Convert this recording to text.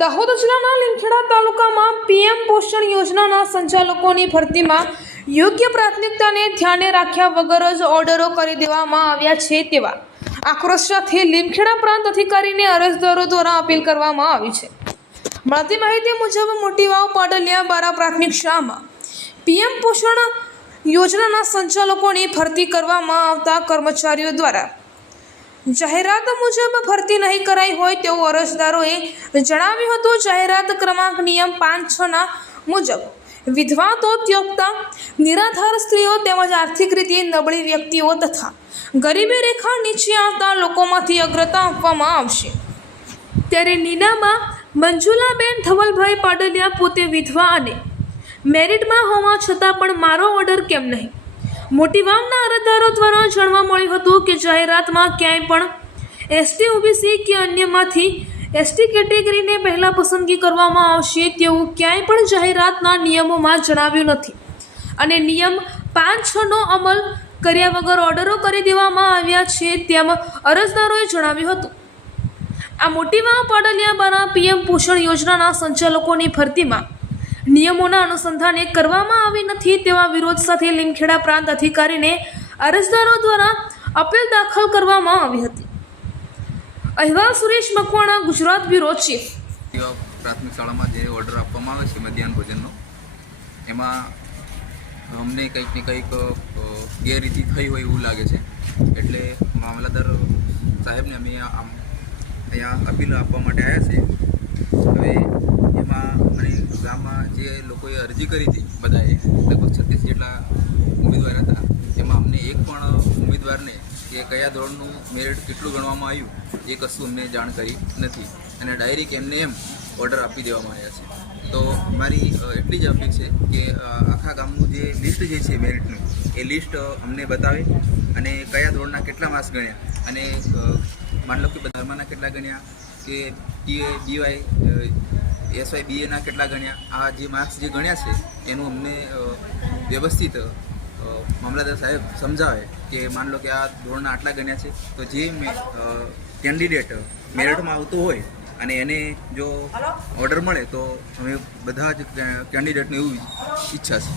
દાહોદ જિલ્લાના લીમખેડા તાલુકામાં પીએમ પોષણ યોજનાના સંચાલકોની ભરતીમાં યોગ્ય પ્રાથમિકતાને ધ્યાને રાખ્યા વગર જ ઓર્ડરો કરી દેવામાં આવ્યા છે તેવા આક્રોશ સાથે લીમખેડા પ્રાંત અધિકારીને અરજદારો દ્વારા અપીલ કરવામાં આવી છે। મળતી માહિતી મુજબ મોટી વાવ પાડલિયા બારા પ્રાથમિક શાળામાં પીએમ પોષણ યોજનાના સંચાલકોની ભરતી કરવામાં આવતા કર્મચારીઓ દ્વારા જાહેરાત મુજબ ભરતી નહીં કરાઈ હોય તેવું અરજદારોએ જણાવ્યું હતું। જાહેરાત ક્રમાંક નિયમ 5(6) મુજબ વિધવા તો ત્યક્તા નિરાધાર સ્ત્રીઓ તેમજ આર્થિક રીતે નબળી વ્યક્તિઓ તથા ગરીબી રેખા નીચે આવતા લોકોમાંથી અગ્રતા આપવામાં આવશે। ત્યારે નીનામાં મંજુલાબેન ધવલભાઈ પાડલિયા પોતે વિધવા અને મેરિટમાં હોવા છતાં પણ મારો ઓર્ડર કેમ નહીં? મોટી વાવના અરજદારો દ્વારા જાણવા મળ્યું હતું કે જાહેરાતમાં ક્યાંય પણ એસટી ઓબીસી કે અન્યમાંથી એસટી કેટેગરીને પહેલાં પસંદગી કરવામાં આવશે તેવું ક્યાંય પણ જાહેરાતના નિયમોમાં જણાવ્યું નથી અને નિયમ 5(6)નો અમલ કર્યા વગર ઓર્ડરો કરી દેવામાં આવ્યા છે તેમ અરજદારોએ જણાવ્યું હતું। આ મોટી વાવ પાડલિયા બારા પીએમ પોષણ યોજનાના સંચાલકોની ભરતીમાં નિયમોના અનુસંધાને કરવામાં આવી નથી તેવા વિરોધ સાથે લીમખેડા પ્રાંત અધિકારીને અરજદારો દ્વારા અપીલ દાખલ કરવામાં આવી હતી। અહેવાલ સુરેશ મકવાણા, ગુજરાત બ્યુરો ચીફ। પ્રાથમિક શાળામાં જે ઓર્ડર આપવામાં આવે છે મધ્યાહન ભોજનનો, એમાં અમને કંઈક ને કંઈક ગેરરીતિ થઈ હોય એવું લાગે છે, એટલે મામલતદાર સાહેબને અમે અહીંયા અપીલ આપવા માટે આવ્યા છે। હવે એમાં અને ગામમાં જે લોકોએ અરજી કરી હતી બધાએ લગભગ 36 જેટલા ઉમેદવાર હતા, એમાં અમને એક પણ ઉમેદવારને કે કયા ધોરણનું મેરિટ કેટલું ગણવામાં આવ્યું એ કશું અમને જાણ કરી નથી અને ડાયરેક્ટ એમને એમ ઓર્ડર આપી દેવામાં આવ્યા છે। તો મારી એટલી જ અપીલ છે કે આખા ગામનું જે લિસ્ટ જે છે મેરિટનું એ લિસ્ટ અમને બતાવે અને કયા ધોરણના કેટલા માર્ક્સ ગણ્યા અને માની લો કે ધર્મના કેટલા ગણ્યા કે બીવાય એસવાય બીએના કેટલા ગણ્યા, આ જે માર્ક્સ જે ગણ્યા છે એનું અમને વ્યવસ્થિત મામલતદાર સાહેબ સમજાવે કે માની લો કે આ ધોરણના આટલા ગણ્યા છે, તો જે કેન્ડિડેટ મેરિટમાં આવતો હોય અને એને જો ઓર્ડર મળે તો અમે બધા જ કેન્ડિડેટની એવું ઈચ્છા છે।